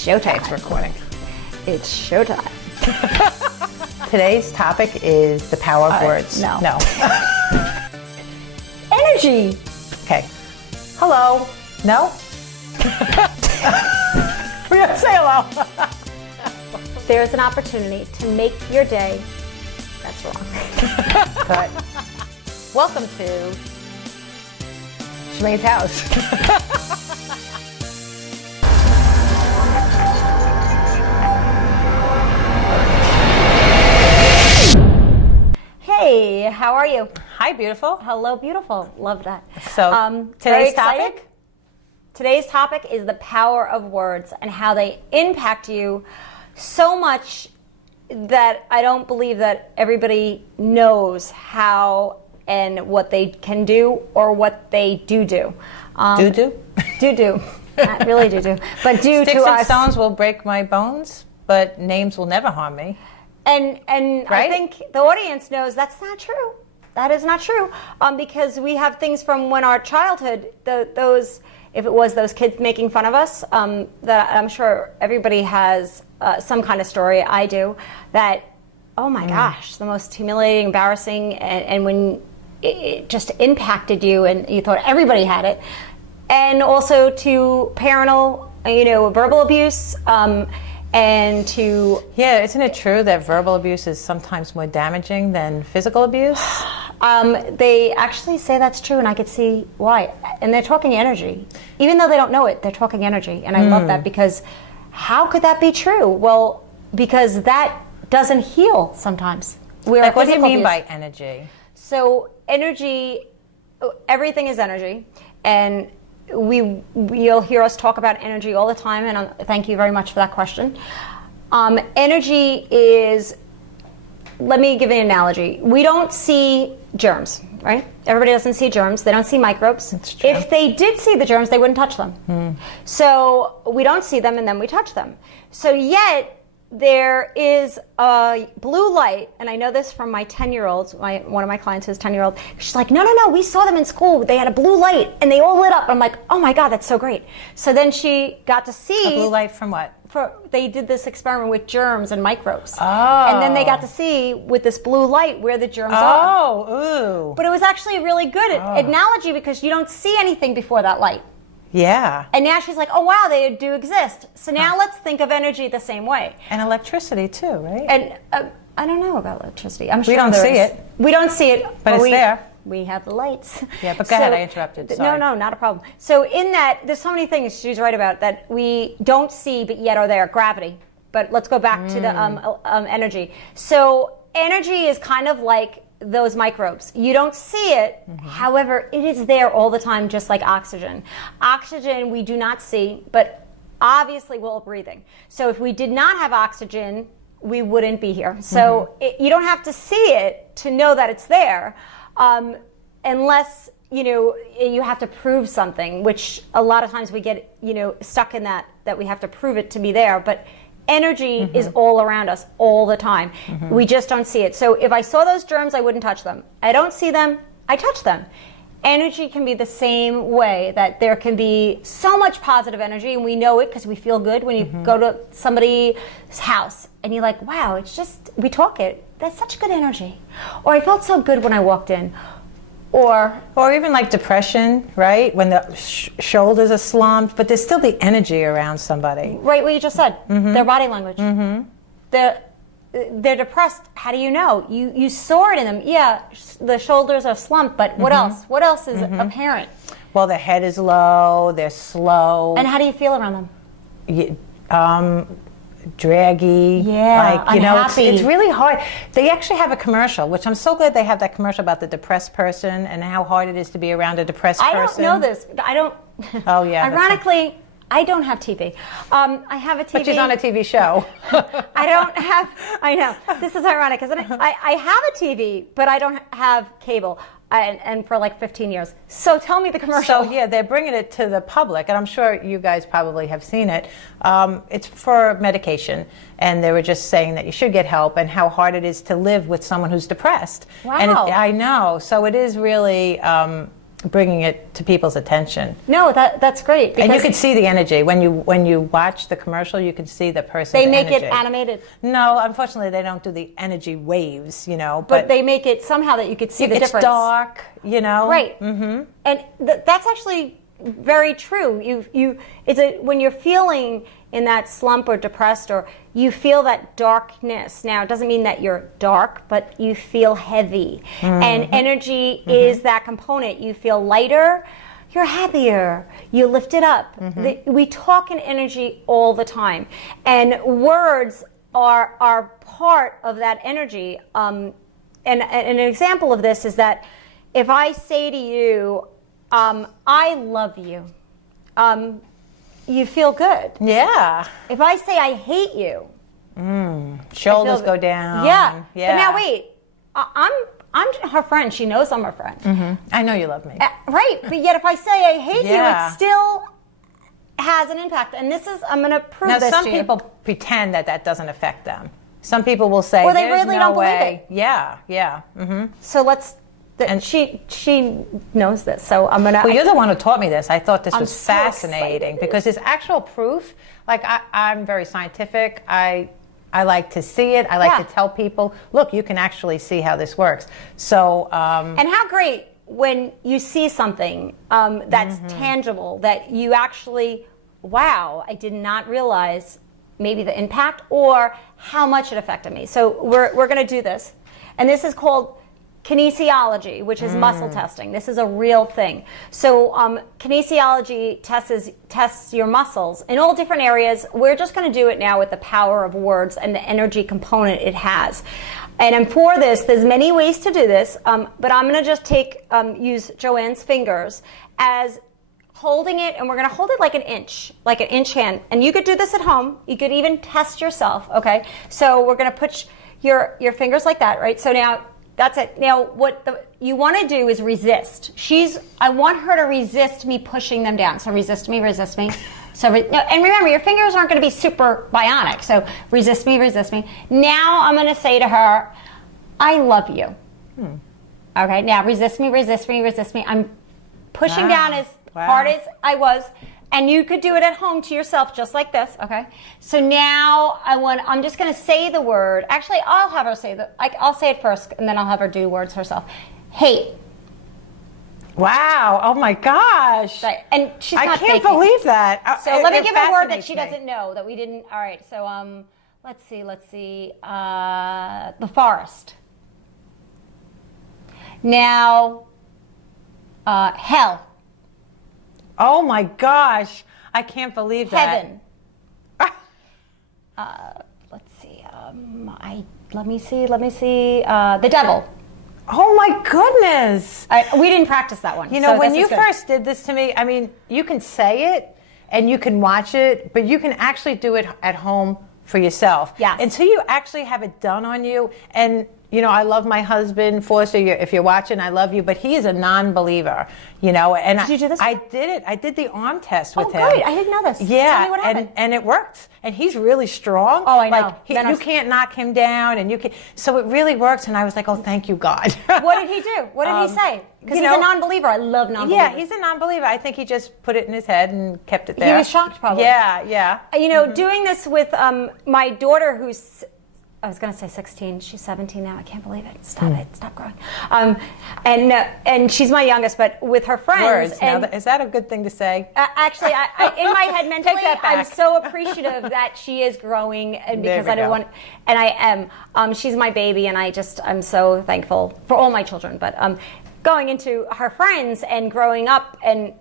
showtime. It's recording. It's showtime. Today's topic is the power of words. No. Energy. Okay. Hello. No? We're going to say hello. There's an opportunity to make your day. That's wrong. Good. Welcome to Shimane's house. Hey, how are you? Hi, beautiful. Hello, beautiful. Love that. So, very today's excited? topic? Today's topic is the power of words and how they impact you so much that I don't believe that everybody knows how and what they can do or what they do. Do? Do. Not really do. But do Sticks to and us. stones will break my bones, but names will never harm me. And Right? I think the audience knows that's not true. That is not true. Because we have things from when our childhood, those, if it was those kids making fun of us, that I'm sure everybody has some kind of story. I do. That, oh my gosh, the most humiliating, embarrassing, and when it just impacted you and you thought everybody had it. And also to parental, verbal abuse, and to... Yeah, isn't it true that verbal abuse is sometimes more damaging than physical abuse? They actually say that's true, and I could see why. And they're talking energy. Even though they don't know it, they're talking energy. And I love that, because how could that be true? Well, because that doesn't heal sometimes. Like, what do you mean by energy? So energy, everything is energy. And you'll hear us talk about energy all the time, and thank you very much for that question. Energy is, let me give you an analogy. We don't see germs, right? Everybody doesn't see germs. They don't see microbes. That's true. If they did see the germs, they wouldn't touch them. So we don't see them, and then we touch them. So yet, there is a blue light, and I know this from my 10-year-olds, one of my clients who's 10-year-old. She's like, no, we saw them in school. They had a blue light, and they all lit up. I'm like, oh my God, that's so great. So then she got to see... A blue light from what? They did this experiment with germs and microbes. Oh. And then they got to see with this blue light where the germs are. Oh, ooh. But it was actually a really good analogy, because you don't see anything before that light. Yeah. And now she's like, oh, wow, they do exist. So now let's think of energy the same way. And electricity, too, right? And I don't know about electricity. I'm sure we don't there see is. it. We don't see it. But it's there. We have the lights. Yeah, but go ahead. I interrupted. Sorry. No, not a problem. So in that, there's so many things she's right about that we don't see but yet are there. Gravity. But let's go back to the energy. So energy is kind of like those microbes. You don't see it, however, it is there all the time, just like oxygen. Oxygen we do not see, but obviously we're all breathing. So if we did not have oxygen, we wouldn't be here. So you don't have to see it to know that it's there, unless you have to prove something, which a lot of times we get stuck in that we have to prove it to be there. But energy is all around us all the time. We just don't see it. So if I saw those germs, I wouldn't touch them. I don't see them, I touch them. Energy can be the same way, that there can be so much positive energy, and we know it because we feel good when you go to somebody's house and you're like, wow, it's just, we talk it, that's such good energy. Or I felt so good when I walked in. Or even like depression, right? When the shoulders are slumped, but there's still the energy around somebody. Right, what you just said, their body language. They're depressed. How do you know? You saw it in them. Yeah, the shoulders are slumped, but what else? What else is apparent? Well, their head is low, they're slow. And how do you feel around them? Draggy. Yeah, unhappy. It's really hard. They actually have a commercial, which I'm so glad they have that commercial about the depressed person and how hard it is to be around a depressed person. I don't know this. I don't. Oh, yeah. Ironically, I don't have TV. I have a TV. But she's on a TV show. I know. This is ironic, isn't it? I have a TV, but I don't have cable. And for like 15 years. So tell me the commercial. So yeah, they're bringing it to the public, and I'm sure you guys probably have seen it. It's for medication, and they were just saying that you should get help and how hard it is to live with someone who's depressed. Wow. And I know. So it is really bringing it to people's attention. No, that's great. And you can see the energy when you watch the commercial. You can see the person's They make energy. it animated. No, unfortunately, they don't do the energy waves. But they make it somehow that you could see the difference. It's dark. Right. Mm-hmm. And that's actually very true. When you're feeling in that slump or depressed, or you feel that darkness. Now, it doesn't mean that you're dark, but you feel heavy. Mm-hmm. And energy is that component. You feel lighter, you're happier, you lift it up. Mm-hmm. We talk in energy all the time. And words are part of that energy. And an example of this is that if I say to you, I love you, you feel good. Yeah. If I say I hate you, shoulders go down. Yeah. But now wait, I'm her friend. She knows I'm her friend. Mm-hmm. I know you love me. Right. But yet if I say I hate you, it still has an impact. And I'm going to prove this to you. Now, some people pretend that doesn't affect them. Some people will say, or they there's really no don't way. believe it. Yeah, yeah. Mm-hmm. So and she knows this, so I'm gonna. Well, you're the one who taught me this. I thought this was so fascinating because there's actual proof. Like I'm very scientific. I like to see it. I like to tell people, look, you can actually see how this works. So. And how great when you see something that's tangible, that you actually, wow, I did not realize maybe the impact or how much it affected me. So we're going to do this, and this is called kinesiology, which is muscle testing. This is a real thing. So kinesiology tests your muscles in all different areas. We're just going to do it now with the power of words and the energy component it has. And for this, there's many ways to do this, but I'm going to just use Joanne's fingers as holding it, and we're going to hold it like an inch hand. And you could do this at home. You could even test yourself, okay? So we're going to put your fingers like that, right? So now, that's it. Now, what you want to do is resist. I want her to resist me pushing them down. So resist me. So, and remember, your fingers aren't going to be super bionic. So resist me. Now I'm going to say to her, I love you. Okay, now resist me. I'm pushing down as hard as I was. And you could do it at home to yourself, just like this, okay? So now I'm just going to say the word. Actually, I'll have her say I'll say it first, and then I'll have her do words herself. Hate. Wow! Oh my gosh! Right. And she's not I can't faking. Believe that. So let me give her a word that she doesn't know that we didn't. All right. So let's see. The forest. Now, hell. Oh my gosh! I can't believe that. Heaven. Let's see. Let me see. The devil. Oh my goodness! We didn't practice that one. When you first did this to me, I mean, you can say it and you can watch it, but you can actually do it at home for yourself. Yes. Until you actually have it done on you. And I love my husband, Forster. If you're watching, I love you. But he is a non-believer, And did you do this? I did it. I did the arm test with him. Oh, great! I didn't know this. Yeah, Tell me what happened. And it worked. And he's really strong. Oh, I know. You can't knock him down, and you can. So it really works. And I was like, oh, thank you, God. What did he do? What did he say? Because he's a non-believer. I love non-believers. Yeah, he's a non-believer. I think he just put it in his head and kept it there. He was shocked, probably. Yeah. Doing this with my daughter, who's, I was going to say 16. She's 17 now. I can't believe it. Stop it. Stop growing. And she's my youngest, but with her friends. Words. Now, is that a good thing to say? Actually, I in my head mentally, that back. I'm so appreciative that she is growing, and because I don't want, and I am. She's my baby, and I'm so thankful for all my children. But going into her friends and growing up, and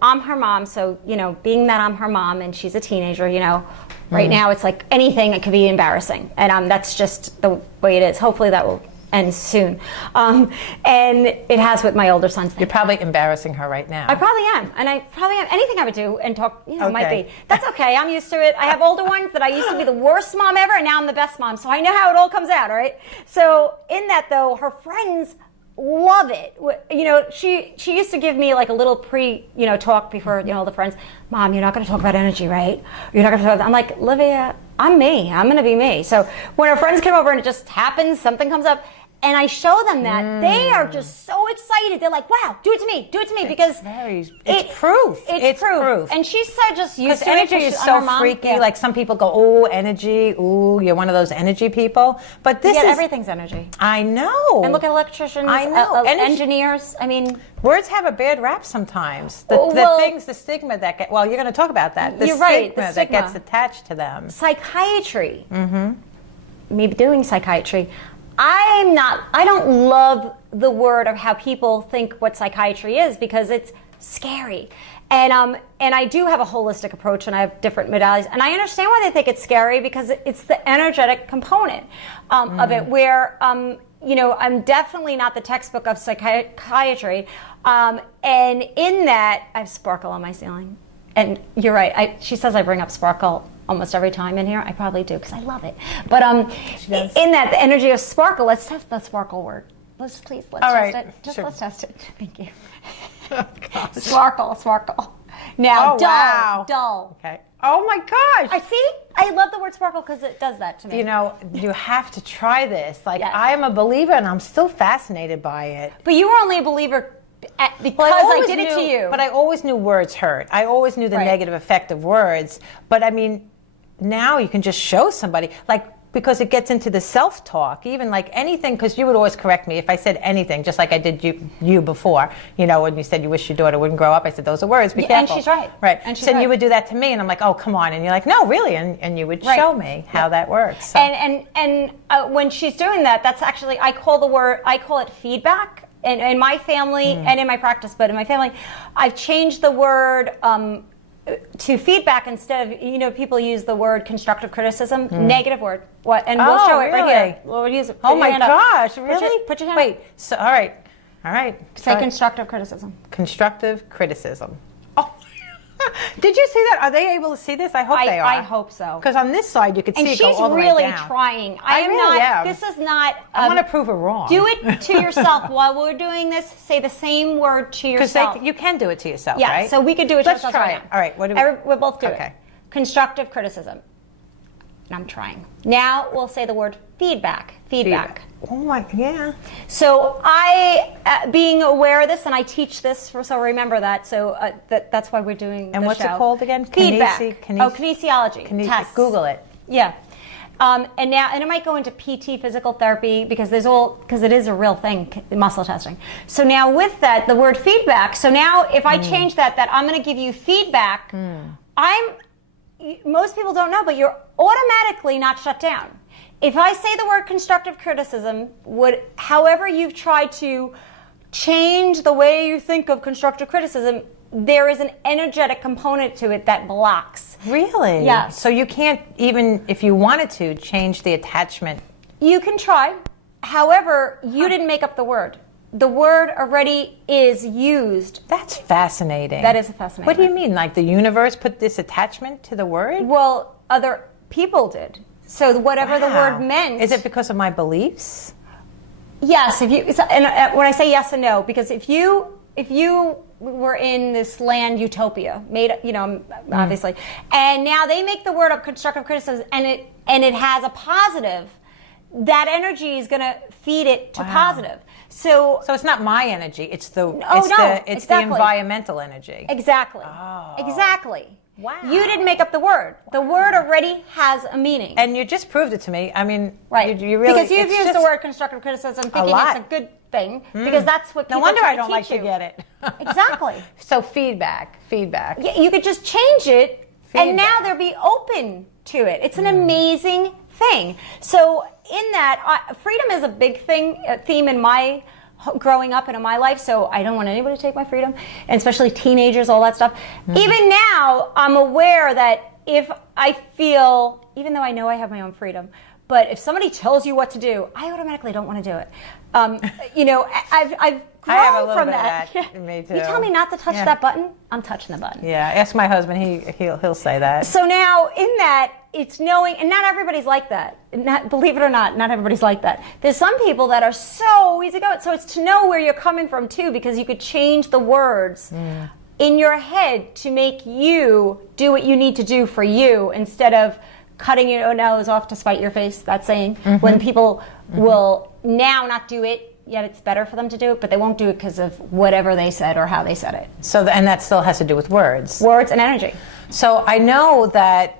I'm her mom, so being that I'm her mom and she's a teenager, right now it's like anything that could be embarrassing, and that's just the way it is. Hopefully that will end soon, and it has with my older sons. You're probably embarrassing her right now. I probably am, and I probably am. Anything I would do and talk, might be. That's okay. I'm used to it. I have older ones that I used to be the worst mom ever, and now I'm the best mom. So I know how it all comes out. All right. So in that though, her friends love it. She used to give me like a little talk before the friends. Mom, you're not going to talk about energy, right? You're not going to talk. I'm like, Livia, I'm me. I'm going to be me. So when her friends come over and it just happens, something comes up, and I show them that, they are just so excited. They're like, wow, do it to me, because it's proof. It's proof. And she's so just used to energy it. is so freaky. Yeah. Like some people go, oh, energy, ooh, you're one of those energy people. But this is everything's energy. I know. And look at electricians, I know. Engineers. I mean, words have a bad rap sometimes. The stigma that get, well, you're going to talk about that. The stigma that gets attached to them. Psychiatry. Me doing psychiatry. I don't love the word of how people think what psychiatry is, because it's scary. And I do have a holistic approach, and I have different modalities. And I understand why they think it's scary, because it's the energetic component of it, where, I'm definitely not the textbook of psychiatry. And in that, I have sparkle on my ceiling. And you're right. She says I bring up sparkle almost every time in here. I probably do, because I love it. But in that, the energy of sparkle, let's test the sparkle word. Let's test it. Let's test it. Thank you. Oh, sparkle. Now, dull. Okay. Oh my gosh. I love the word sparkle because it does that to me. You have to try this. Like, yes. I am a believer, and I'm still fascinated by it. But you were only a believer because I did it to you. But I always knew words hurt. I always knew the negative effect of words. But I mean, now you can just show somebody, because it gets into the self-talk, even like anything, because you would always correct me if I said anything, just like I did you before. When you said you wish your daughter wouldn't grow up, I said, those are words, be careful. And she's right. Right. And you would do that to me, and I'm like, oh, come on. And you're like, no, really? And you would show me how that works. So. And when she's doing that, that's actually, I call it feedback. In my family and in my practice, but in my family, I've changed the word to feedback instead of, people use the word constructive criticism, negative word. What? And we'll show it right here. We'll use it. Oh my gosh, really? Put your hand Wait, so, all right. Say constructive criticism. Constructive criticism. Oh, did you see that? Are they able to see this? I hope they are. I hope so. Because on this side, you could see it go all the way down. And she's really trying. I am. This is not. I want to prove her wrong. Do it to yourself. While we're doing this, say the same word to yourself. Because you can do it to yourself, right? Yeah, so we could do it to ourselves right now. All right, what do we... We'll both do it. Constructive criticism. And I'm trying. Now we'll say the word feedback. Feedback. Oh my, yeah. So I, being aware of this, and I teach this, so remember that. So that's why we're doing. And what's it called again? Feedback. Kinesiology. Tests. Google it. Yeah. And it might go into PT, physical therapy, because it is a real thing, muscle testing. So now with that, the word feedback. So now if I change that I'm going to give you feedback. Most people don't know, but you're automatically not shut down. If I say the word constructive criticism, however you've tried to change the way you think of constructive criticism, there is an energetic component to it that blocks. Really? Yes. So you can't, even if you wanted to, change the attachment? You can try. However, you didn't make up the word. The word already is used. That's fascinating. That is fascinating. What do you mean? Like the universe put this attachment to the word? Well, other people did. So whatever the word meant. Is it because of my beliefs? Yes. And when I say yes and no, because if you were in this land utopia, made, obviously, and now they make the word of constructive criticism, and it has a positive, that energy is going to feed it to positive. So it's not my energy. It's the environmental energy. Exactly. Oh. Exactly. Wow. You didn't make up the word. The word already has a meaning. And you just proved it to me. I mean, right. You really, because you've used the word constructive criticism thinking it's a good thing, because that's what people No wonder try I don't like to get it. Exactly. So feedback. Yeah, you could just change it, and now they'll be open to it. It's an amazing thing. So in that, freedom is a big theme in my growing up and in my life, so I don't want anybody to take my freedom, and especially teenagers, all that stuff. Even now, I'm aware that if I feel, even though I know I have my own freedom, but if somebody tells you what to do, I automatically don't want to do it. I've grown from that. Me too. You tell me not to touch that button, I'm touching the button. Yeah, ask my husband, he'll say that. So now in that, it's knowing, and not everybody's like that. Believe it or not everybody's like that. There's some people that are so easy going. So it's to know where you're coming from too, because you could change the words in your head to make you do what you need to do for you, instead of cutting your nose off to spite your face, that saying, when people will now not do it, yet it's better for them to do it, but they won't do it because of whatever they said or how they said it. So, and that still has to do with words. Words and energy. So I know that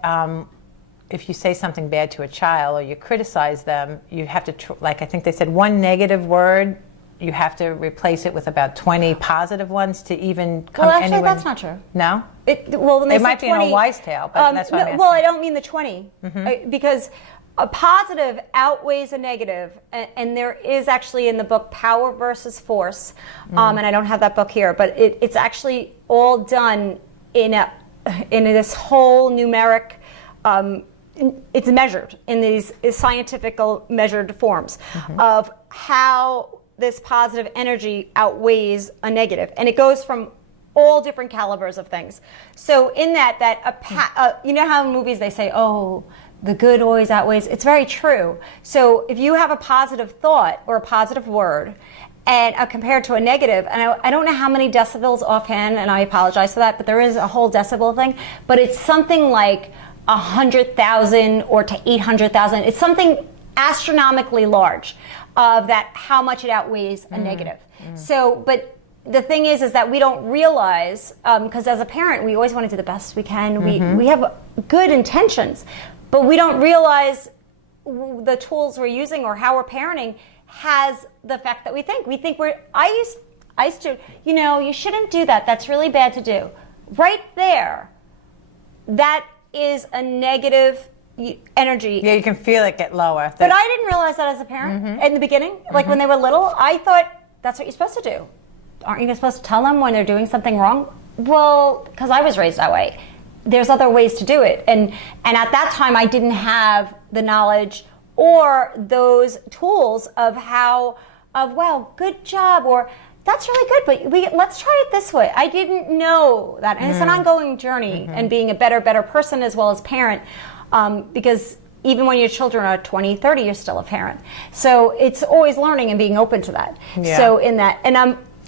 if you say something bad to a child or you criticize them, you have to, like I think they said, one negative word, you have to replace it with about 20 positive ones to even come Well, actually, anyone. that's not true. No? Well, when they It say might 20, be in a wise tale, but that's what I'm asking. well, I don't mean the 20, because a positive outweighs a negative, and there is actually in the book Power versus Force, and I don't have that book here, but it's actually all done in this whole numeric. It's measured in these scientific measured forms of how this positive energy outweighs a negative, and it goes from all different calibers of things. So in that you know how in movies they say, oh, the good always outweighs, it's very true. So if you have a positive thought or a positive word and compared to a negative, and I don't know how many decibels offhand, and I apologize for that, but there is a whole decibel thing, but it's something like 100,000 or to 800,000. It's something astronomically large of that, how much it outweighs a negative. So, but the thing is that we don't realize, because as a parent, we always want to do the best we can. We have good intentions, but we don't realize the tools we're using or how we're parenting has the effect that we think. We think I used to, you shouldn't do that. That's really bad to do. Right there, that is a negative energy. Yeah, you can feel it get lower. But I didn't realize that as a parent in the beginning. Like when they were little, I thought that's what you're supposed to do. Aren't you supposed to tell them when they're doing something wrong? Well, because I was raised that way. There's other ways to do it. And at that time, I didn't have the knowledge or those tools of well, good job, or that's really good, but let's try it this way. I didn't know that. And it's an ongoing journey and being a better person as well as parent, because even when your children are 20, 30, you're still a parent. So it's always learning and being open to that. Yeah. So in that, and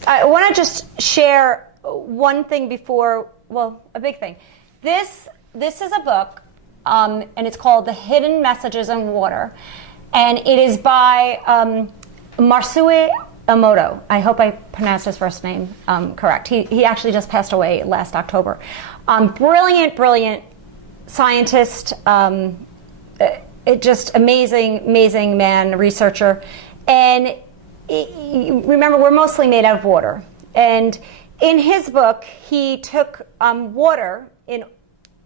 I want to just share one thing before, a big thing. This is a book, and it's called The Hidden Messages in Water, and it is by Masaru Emoto. I hope I pronounced his first name correct. He actually just passed away last October. Brilliant scientist, just amazing man, researcher. And remember, we're mostly made out of water. And in his book, he took water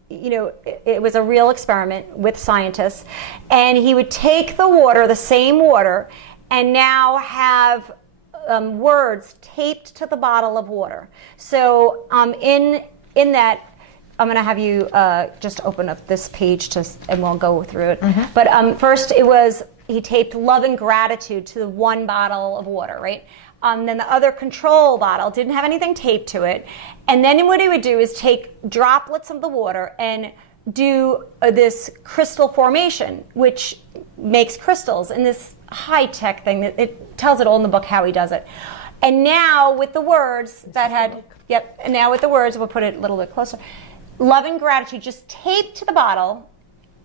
it was a real experiment with scientists, and he would take the same water, and now have words taped to the bottle of water. So in that, I'm going to have you just open up this page and we'll go through it. But first he taped love and gratitude to the one bottle of water, right? Then the other control bottle didn't have anything taped to it. And then what he would do is take droplets of the water and do this crystal formation, which makes crystals in this high-tech thing. It tells it all in the book how he does it. And now with the words and now with the words, we'll put it a little bit closer. Love and gratitude just taped to the bottle,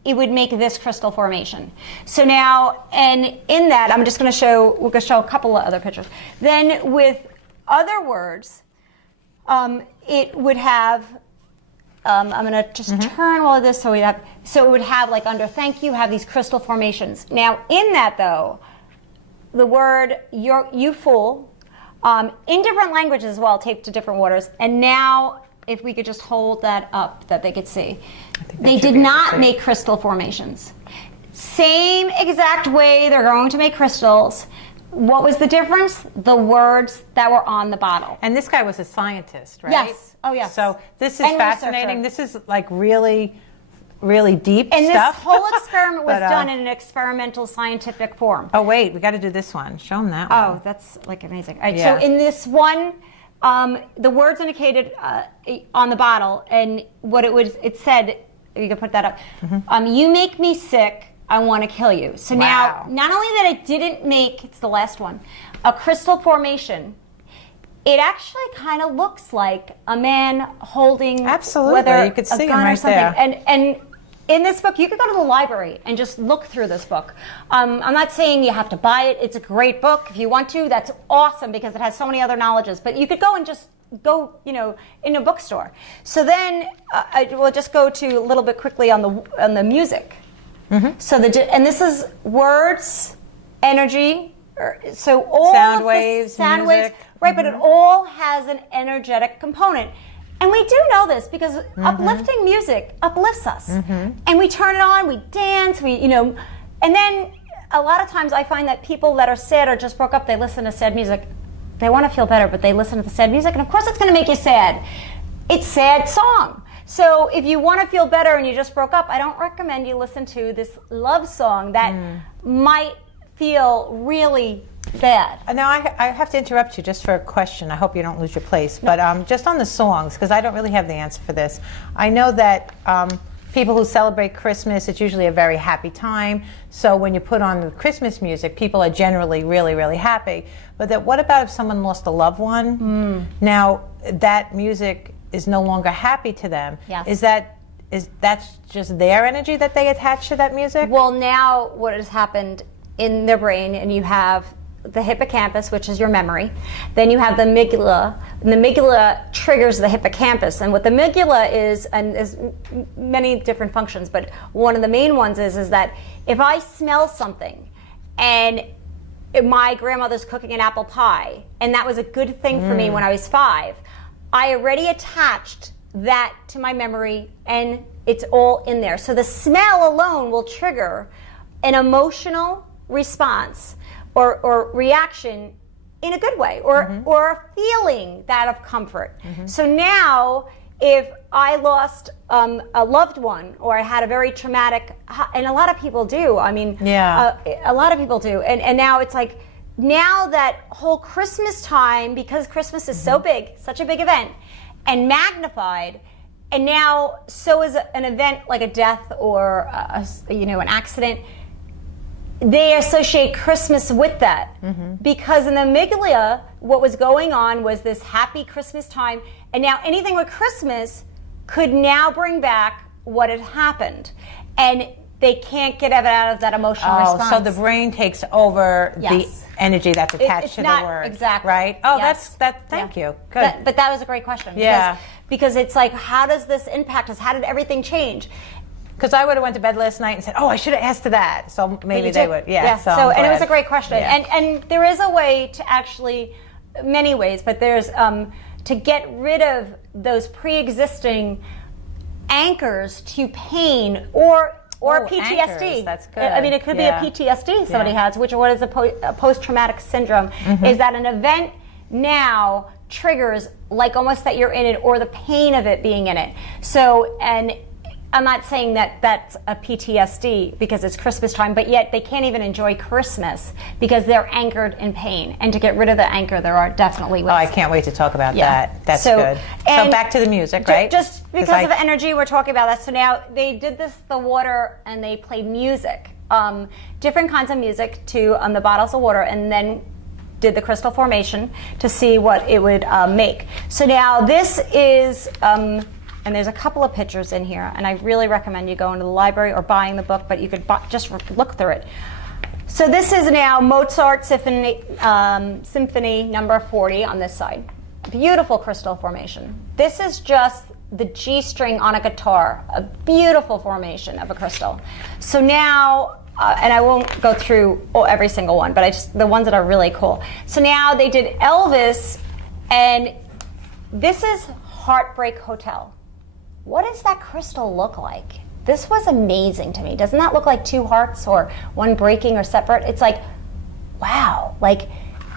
it would make this crystal formation. So now, and in that, we're going to show a couple of other pictures. Then with other words, it would have, I'm going to just turn all of this so it would have, like under thank you, have these crystal formations. Now in that though, the word you fool, in different languages as well, taped to different waters. And now, if we could just hold that up that they could see. They did not make crystal formations. Same exact way they're going to make crystals. What was the difference? The words that were on the bottle. And this guy was a scientist, right? Yes. Oh, yes. So this is fascinating. Researcher. This is like really, really deep and stuff. This whole experiment was done in an experimental scientific form. Oh, wait. We got to do this one. Show them that one. Oh, that's like amazing. All right, so in this one, the words indicated on the bottle, and what it said, you can put that up, you make me sick, I want to kill you. So now, not only that it didn't make, it's the last one, a crystal formation, it actually kind of looks like a man holding Absolutely. whether You could a see gun him right or something. there. And in this book, you could go to the library and just look through this book. I'm not saying you have to buy it. It's a great book. If you want to, that's awesome because it has so many other knowledges. But you could go and just go, in a bookstore. So then I will just go to a little bit quickly on the music. Mm-hmm. So and this is words, energy. So all sound waves, sound music. waves, right? Mm-hmm. But it all has an energetic component. And we do know this because uplifting music uplifts us. Mm-hmm. And we turn it on, we dance, and then a lot of times I find that people that are sad or just broke up, they listen to sad music. They want to feel better, but they listen to the sad music. And of course it's going to make you sad. It's sad song. So if you want to feel better and you just broke up, I don't recommend you listen to this love song that might feel really bad. Now, I have to interrupt you just for a question. I hope you don't lose your place. No. But just on the songs, because I don't really have the answer for this. I know that people who celebrate Christmas, it's usually a very happy time. So when you put on the Christmas music, people are generally really, really happy. But what about if someone lost a loved one? Now, that music is no longer happy to them. Yes. Is that just their energy that they attach to that music? Well, now what has happened in their brain, and you have the hippocampus, which is your memory. Then you have the amygdala, and the amygdala triggers the hippocampus. And what the amygdala is, and there's many different functions, but one of the main ones is that if I smell something, and my grandmother's cooking an apple pie, and that was a good thing for me when I was 5, I already attached that to my memory, and it's all in there. So the smell alone will trigger an emotional response or reaction in a good way, or a feeling that of comfort. So now, if I lost a loved one, or I had a very traumatic, and a lot of people do, a lot of people do, and now it's like, now that whole Christmas time, because Christmas is so big, such a big event, and magnified, and now so is an event like a death or an accident, they associate Christmas with that. Because in the amygdala, what was going on was this happy Christmas time, and now anything with Christmas could now bring back what had happened. And they can't get it out of that emotional response. So the brain takes over the energy that's attached to the word. Exactly. Right? Oh, thank you. Good. But that was a great question. Yeah. Because it's like, how does this impact us? How did everything change? Because I would have went to bed last night and said, I should have asked to that. So maybe they would. Yeah. So and it was a great question. Yeah. And there is a way to actually, many ways, but there's to get rid of those pre-existing anchors to pain or PTSD. Anchors. That's good. I mean, it could be a PTSD somebody has, which what is a post-traumatic syndrome, is that an event now triggers like almost that you're in it, or the pain of it being in it. So, and I'm not saying that that's a PTSD because it's Christmas time, but yet they can't even enjoy Christmas because they're anchored in pain. And to get rid of the anchor, there are definitely ways. Oh, I can't wait to talk about that. That's good. So back to the music, right? Just because of energy, we're talking about that. So now they did the water, and they played music, different kinds of music on the bottles of water, and then did the crystal formation to see what it would make. So now this is... and there's a couple of pictures in here, and I really recommend you going to the library or buying the book, but you could just look through it. So this is now Mozart Symphony number 40 on this side. Beautiful crystal formation. This is just the G string on a guitar, a beautiful formation of a crystal. So now, and I won't go through every single one, but the ones that are really cool. So now they did Elvis, and this is Heartbreak Hotel. What does that crystal look like? This was amazing to me. Doesn't that look like two hearts, or one breaking or separate? It's like, wow. Like,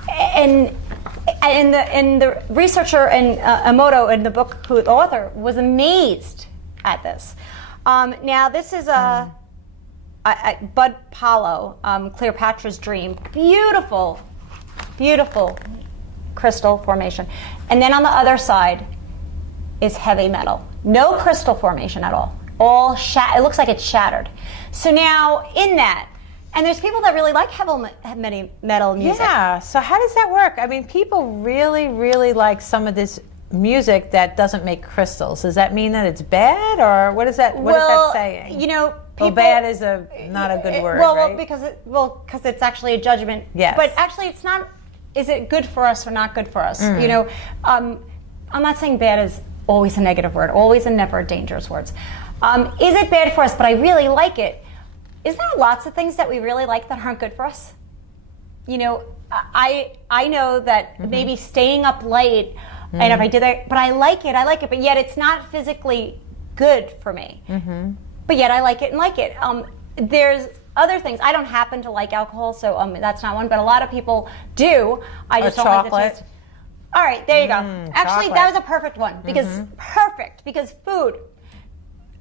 and the researcher and Emoto in the book, the author, was amazed at this. Now this is Bud Paulo, Cleopatra's Dream. Beautiful, beautiful crystal formation. And then on the other side is heavy metal. No crystal formation at all. It looks like it's shattered. So now in that, and there's people that really like heavy metal music. Yeah, so how does that work? I mean, people really, really like some of this music that doesn't make crystals. Does that mean that it's bad, or what is that? What is that saying? You know, people, bad is not a good word, well, right? because it's actually a judgment. Yes. But actually, it's not. Is it good for us or not good for us? You know, I'm not saying bad is always a negative word, always and never dangerous words. Is it bad for us? But I really like it. Is there lots of things that we really like that aren't good for us? You know, I know that maybe staying up late, and if I did that, but I like it, but yet it's not physically good for me. But yet I like it and like it. There's other things. I don't happen to like alcohol, so that's not one, but a lot of people do. I just don't like the taste. All right, there you go. Actually, chocolate. that was a perfect one, because food.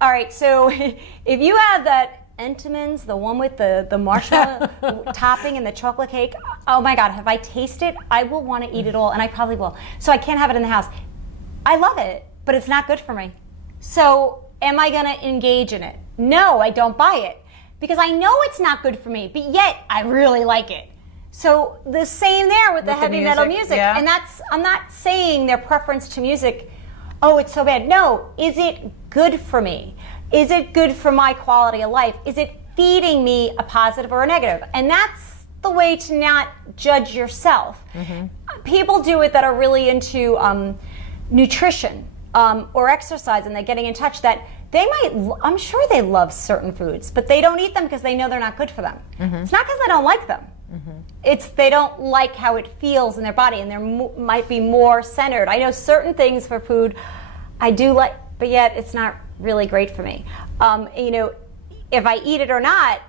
All right, so if you have that Entenmann's, the one with the marshmallow topping and the chocolate cake, oh my God, if I taste it, I will want to eat it all, and I probably will. So I can't have it in the house. I love it, but it's not good for me. So am I going to engage in it? No, I don't buy it, because I know it's not good for me, but yet I really like it. So the same there with the heavy metal music. Yeah. And I'm not saying their preference to music, oh, it's so bad. No, is it good for me? Is it good for my quality of life? Is it feeding me a positive or a negative? And that's the way to not judge yourself. People do it that are really into nutrition or exercise, and they're getting in touch, that they might, I'm sure they love certain foods, but they don't eat them because they know they're not good for them. It's not because they don't like them. It's they don't like how it feels in their body, and they might be more centered. I know certain things for food I do like, but yet it's not really great for me. You know, if I eat it or not,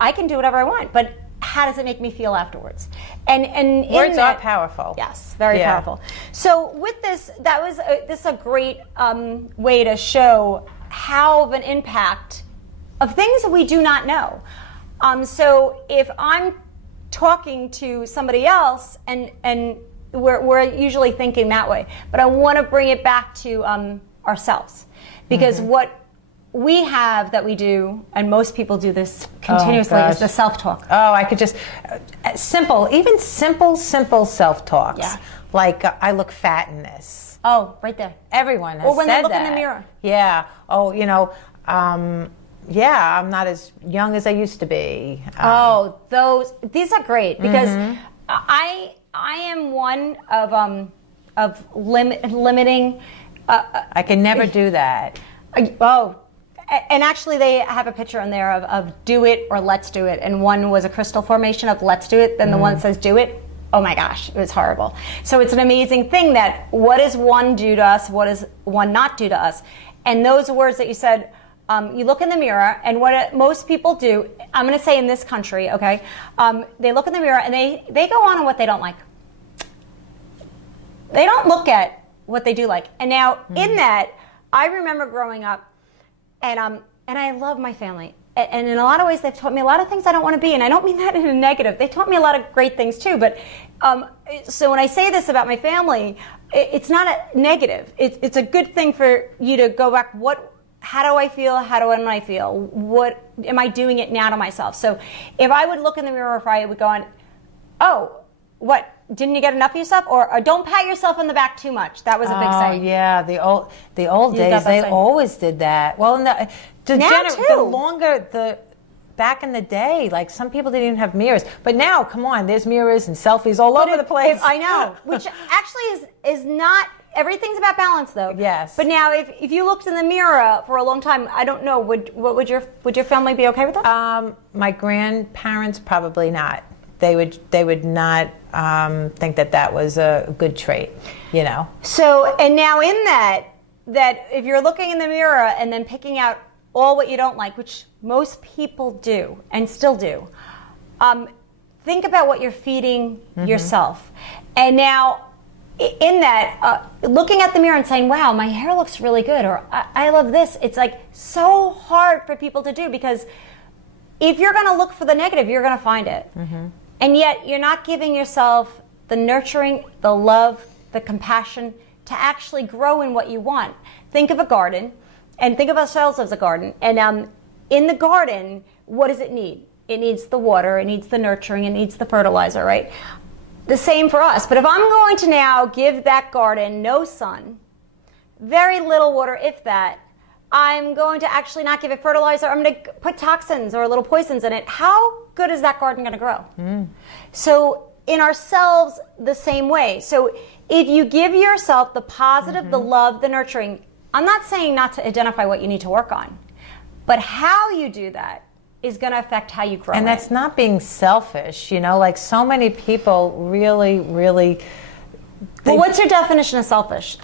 I can do whatever I want, but how does it make me feel afterwards? And Words are powerful. Yes, very powerful. So with this, this is a great way to show how of an impact of things that we do not know. So if I'm talking to somebody else, and we're usually thinking that way, but I want to bring it back to ourselves, because what we have that we do, and most people do this continuously, is the self-talk. Oh, I could just simple self-talks. Yeah. Like I look fat in this. Oh, right there. Everyone has Or when said they look in that. the mirror. Yeah. Oh, you know. Yeah, I'm not as young as I used to be. These are great, because I am one of limiting. I can never do that. And actually they have a picture in there of do it or let's do it, and one was a crystal formation of let's do it, then the one that says do it. Oh my gosh, it was horrible. So it's an amazing thing that what does one do to us, what does one not do to us? And those words that you said, you look in the mirror, and what most people do, I'm going to say in this country, okay, they look in the mirror and they go on what they don't like. They don't look at what they do like. And now in that, I remember growing up, and I love my family. And in a lot of ways, they've taught me a lot of things I don't want to be, and I don't mean that in a negative. They taught me a lot of great things too. But so when I say this about my family, it's not a negative. It's a good thing for you to go back. How do I feel? How do I feel? What am I doing it now to myself? So if I would look in the mirror, if I would go on, oh, what? Didn't you get enough of yourself? Or don't pat yourself on the back too much. That was a big saying. Yeah, the old days, they always did that. Well, the longer back in the day, like some people didn't even have mirrors, but now, come on, there's mirrors and selfies all over the place. I know, which actually is not. Everything's about balance, though. Yes. But now, if you looked in the mirror for a long time, I don't know, would your family be okay with that? My grandparents probably not. They would not think that was a good trait, you know. So, and now in that if you're looking in the mirror and then picking out all what you don't like, which most people do and still do, think about what you're feeding yourself. And now, in that, looking at the mirror and saying, wow, my hair looks really good, or I love this, it's like so hard for people to do, because if you're going to look for the negative, you're going to find it. And yet you're not giving yourself the nurturing, the love, the compassion to actually grow in what you want. Think of a garden, and think of ourselves as a garden. And in the garden, what does it need? It needs the water, it needs the nurturing, it needs the fertilizer, right? the same for us. But if I'm going to now give that garden no sun, very little water, if that, I'm going to actually not give it fertilizer, I'm going to put toxins or little poisons in it, how good is that garden going to grow? So in ourselves, the same way. So if you give yourself the positive, the love, the nurturing, I'm not saying not to identify what you need to work on, but how you do that is going to affect how you grow. And that's not being selfish, you know, like so many people really, really. Well, what's your definition of selfish?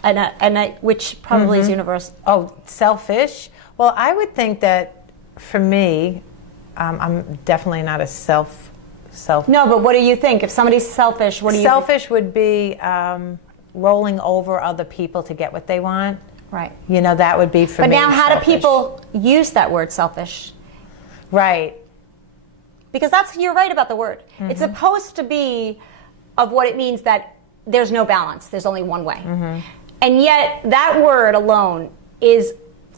Which probably is universal. Oh, selfish? Well, I would think that for me, I'm definitely not a self. No, but what do you think? If somebody's selfish, what do you Selfish would be rolling over other people to get what they want. Right. You know, that would be for me. But now, how selfish. do people use that word selfish? Right. Because you're right about the word. It's supposed to be of what it means that there's no balance. There's only one way. And yet that word alone is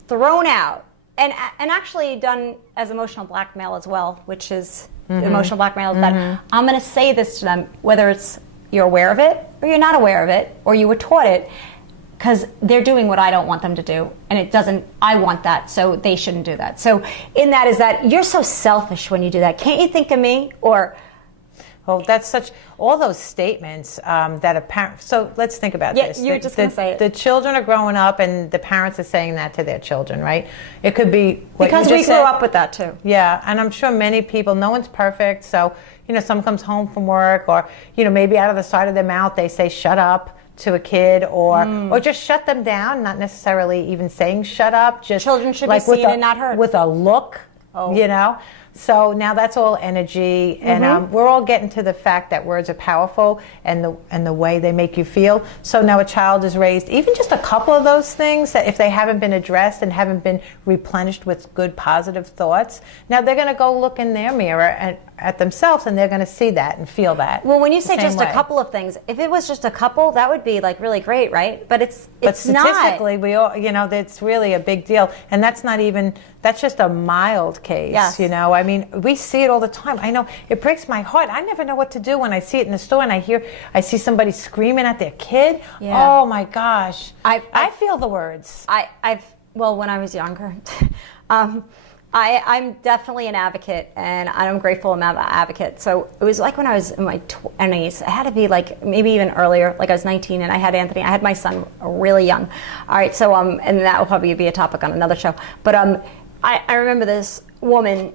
thrown out and actually done as emotional blackmail as well, which is emotional blackmail is that I'm going to say this to them, whether it's you're aware of it or you're not aware of it or you were taught it, because they're doing what I don't want them to do, and I want that, so they shouldn't do that. So in that is that you're so selfish when you do that. Can't you think of me? Or well, that's all those statements that a parent, so let's think about this. You're just going to say it. The children are growing up and the parents are saying that to their children, right? It could be what because you we just grew said. up with that too. Yeah, and I'm sure many people, no one's perfect, so, you know, someone comes home from work or, you know, maybe out of the side of their mouth they say, shut up to a kid or just shut them down, not necessarily even saying shut up. Just children should like be seen and not heard. With a look, you know. So now that's all energy, and we're all getting to the fact that words are powerful and the way they make you feel. So now a child is raised, even just a couple of those things, that if they haven't been addressed and haven't been replenished with good positive thoughts, now they're going to go look in their mirror at themselves and they're going to see that and feel that. Well, when you say the same just way. a couple of things, if it was just a couple, that would be like really great, right? But it's statistically, not. we all, you know, it's really a big deal, and that's just a mild case. Yes. You know, I mean, we see it all the time. I know it breaks my heart. I never know what to do when I see it in the store and I see somebody screaming at their kid. Yeah. Oh my gosh, I feel the words. Well, when I was younger, I'm definitely an advocate, and I'm grateful I'm an advocate. So it was like when I was in my 20s, I had to be like maybe even earlier, like I was 19 and I had Anthony. I had my son really young. All right, so and that will probably be a topic on another show. But I remember this woman,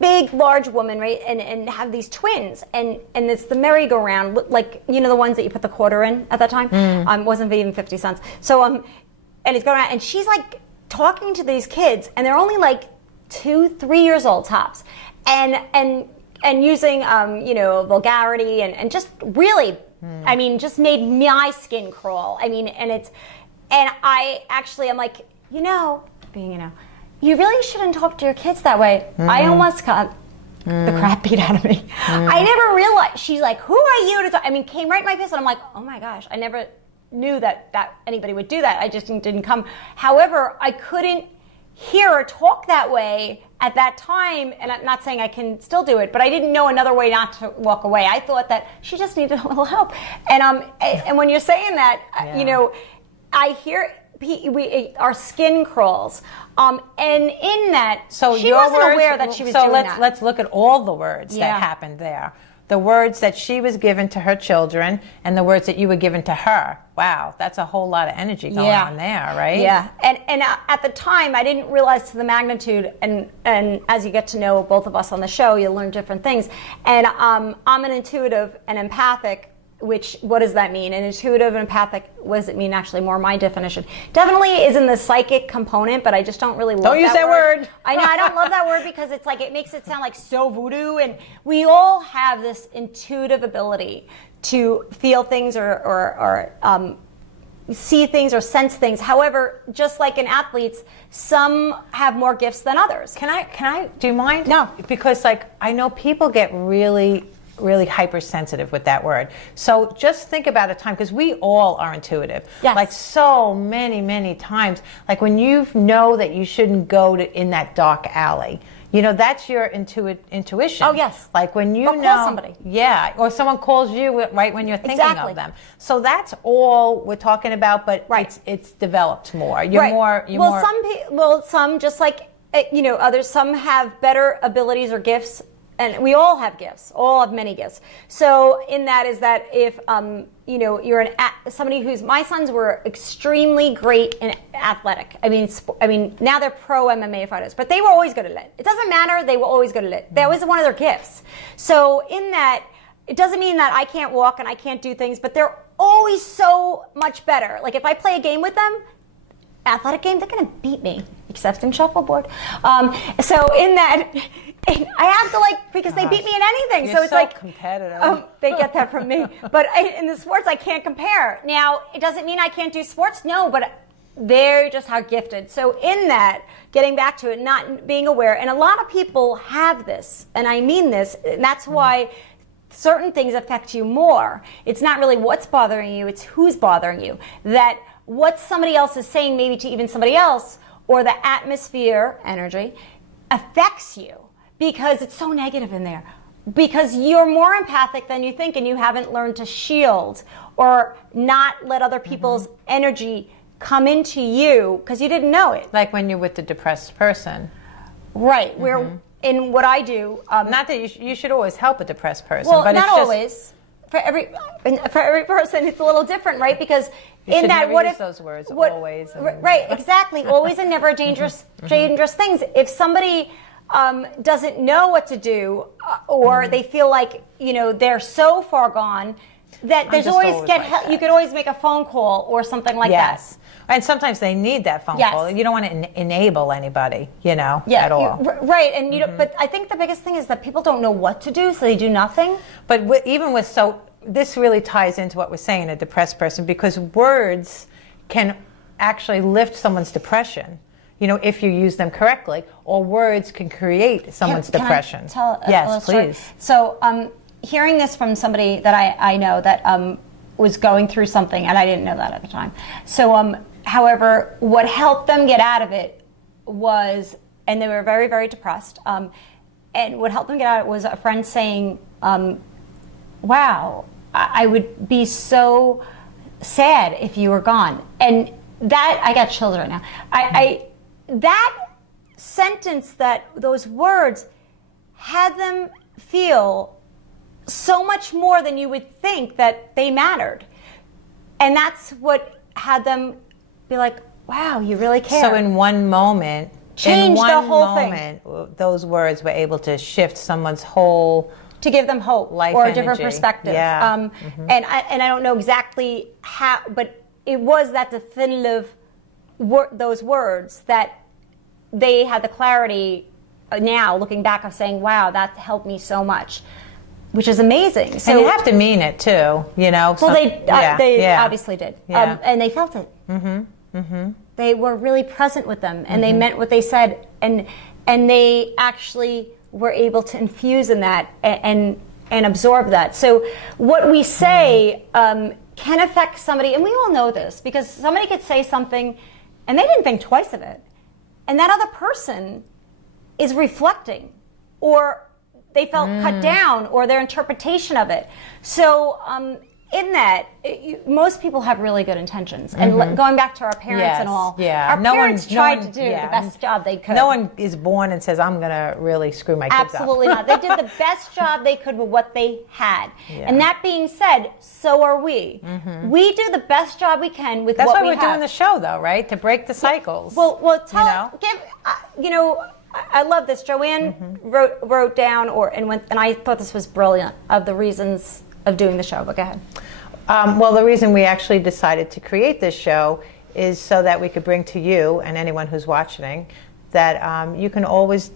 big, large woman, right, and have these twins, and it's the merry-go-round, like, you know, the ones that you put the quarter in at that time. Wasn't even 50 cents. So and he's going around, and she's like talking to these kids, and they're only like 2-3 years old tops, and using you know, vulgarity and just really, I mean, just made my skin crawl. I mean, and I'm like, you really shouldn't talk to your kids that way. I almost got the crap beat out of me. I never realized. She's like, who are you to talk? I mean, came right in my face, and I'm like, oh my gosh, I never knew that anybody would do that. I just didn't come. However, I couldn't hear her talk that way at that time, and I'm not saying I can still do it, but I didn't know another way not to walk away. I thought that she just needed a little help, and when you're saying that, you know, I hear our skin crawls, and in that, so she wasn't aware that she was doing that. So let's look at all the words that happened there. The words that she was given to her children and the words that you were given to her. Wow, that's a whole lot of energy going on there, right? Yeah, and at the time, I didn't realize to the magnitude, and as you get to know both of us on the show, you'll learn different things. And I'm an intuitive and empathic, which, what does that mean? An intuitive and empathic, what does it mean actually? More my definition. Definitely is in the psychic component, but I just don't really love that word. Don't use that word. I know, I don't love that word because it's like, it makes it sound like so voodoo, and we all have this intuitive ability to feel things or see things or sense things. However, just like in athletes, some have more gifts than others. Can I, do you mind? No. Because like, I know people get really hypersensitive with that word. So just think about a time, because we all are intuitive. Yes. Like so many times, like when you know that you shouldn't go in that dark alley, You know, that's your intuition. Oh, yes. Like when you Or know call somebody. Yeah, or someone calls you right when you're thinking Exactly. of them. So that's all we're talking about, but it's developed more. You're more. Some just like others. Some have better abilities or gifts, and we all have gifts. All have many gifts. So in that is that if you're somebody who's my sons were extremely great in athletic. I mean now they're pro MMA fighters, but they were always good at it. It doesn't matter. They were always good at it. That was one of their gifts. So in that, it doesn't mean that I can't walk and I can't do things, but they're always so much better. Like if I play a game with them, athletic game, they're gonna beat me, except in shuffleboard. So in that. And I have to because they beat me in anything. You're so it's like competitive. They get that from me. But in the sports, I can't compare. Now, it doesn't mean I can't do sports. No, but they're just how gifted. So in that, getting back to it, not being aware, and a lot of people have this, and I mean this, and that's why certain things affect you more. It's not really what's bothering you, it's who's bothering you. That what somebody else is saying, maybe to even somebody else, or the atmosphere, energy, affects you. Because it's so negative in there. Because you're more empathic than you think, and you haven't learned to shield or not let other people's energy come into you because you didn't know it. Like when you're with the depressed person. Right. Where in what I do, not that you should always help a depressed person. Well, but not it's just, always. For every person, it's a little different, right? Because you in that, never what use if those words always? Right. Exactly. Always and never dangerous things. If somebody doesn't know what to do, or they feel like they're so far gone that there's always you could always make a phone call or something like that. Yes, and sometimes they need that phone call. You don't want to enable anybody, at all. Right, and but I think the biggest thing is that people don't know what to do, so they do nothing. But this really ties into what we're saying, a depressed person, because words can actually lift someone's depression. If you use them correctly, or words can create someone's depression. Can I tell yes, please. Story? So, hearing this from somebody that I know that was going through something, and I didn't know that at the time. So, however, what helped them get out of it was, and they were very, very depressed, and what helped them get out of it was a friend saying, wow, I would be so sad if you were gone. And that, I got chills right now. That sentence, those words, had them feel so much more than you would think that they mattered. And that's what had them be like, wow, you really care. So in one moment, changed the whole thing. Those words were able to shift someone's whole to give them hope life or a energy. different perspective. Yeah. And I don't know exactly how, but it was that definitive those words that they had the clarity now looking back of saying, wow, that helped me so much, which is amazing. So and you have to mean it too, Well, they obviously did, and they felt it. They were really present with them, and they meant what they said, and they actually were able to infuse in that and absorb that. So what we say can affect somebody, and we all know this, because somebody could say something and they didn't think twice of it, and that other person is reflecting, or they felt cut down, or their interpretation of it. So in that, most people have really good intentions. And going back to our parents and all, our parents tried to do the best job they could. No one is born and says, I'm going to really screw my kids up. Absolutely not. They did the best job they could with what they had. And that being said, so are we. We do the best job we can with what we have. That's why we're doing the show, though, right? To break the cycles. Well, I love this. Joanne wrote down, and I thought this was brilliant, of the reasons of doing the show, but go ahead. Well, the reason we actually decided to create this show is so that we could bring to you and anyone who's watching that you can always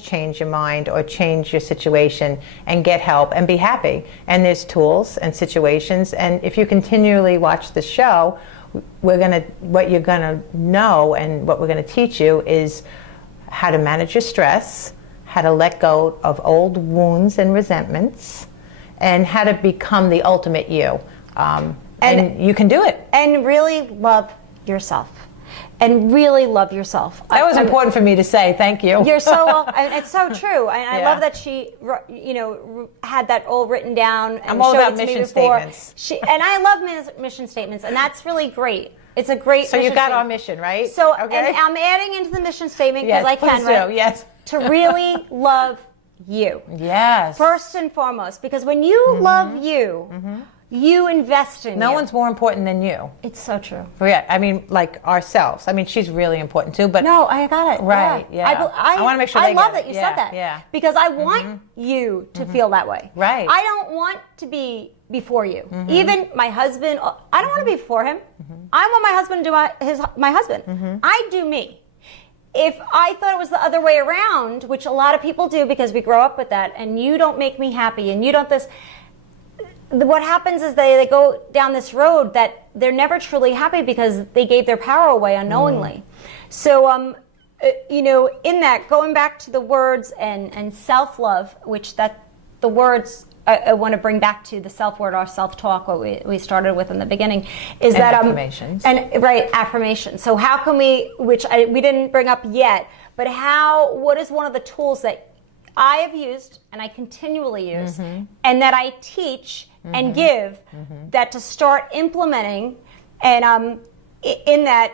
change your mind or change your situation and get help and be happy. And there's tools and situations, and if you continually watch the show, what you're gonna know and what we're gonna teach you is how to manage your stress, how to let go of old wounds and resentments, and how to become the ultimate you. And you can do it. And really love yourself. and really love yourself. That was important for me to say. Thank you. You're so welcome. It's so true. And I Yeah. love that she, had that all written down. And I'm all showed about it to me mission before. statements. And I love mission statements, and that's really great. It's a great. So you mission got statement. our mission, right? So okay. and I'm adding into the mission statement because Yes, I can, please right? do. Yes. To really love you. Yes. First and foremost, because when you love you, you invest in No you. one's more important than you. It's so true. Yeah, I mean, like ourselves. I mean, she's really important too, but No, I got it. Right, yeah. I wanna make sure I they love get that it. you Yeah, said that. yeah. Because I want you to feel that way. Right. I don't want to be before you. Even my husband, I don't want to be before him. I want my husband to do my husband. I do me. If I thought it was the other way around, which a lot of people do because we grow up with that, and you don't make me happy, and you don't this, what happens is they go down this road that they're never truly happy because they gave their power away unknowingly. So, in that, going back to the words and self-love, which the words I want to bring back to the self-word, our self-talk, what we started with in the beginning, is that affirmations. Affirmation. So how can we, which we didn't bring up yet, but what is one of the tools that I have used and I continually use, and that I teach and give, that to start implementing, and in that,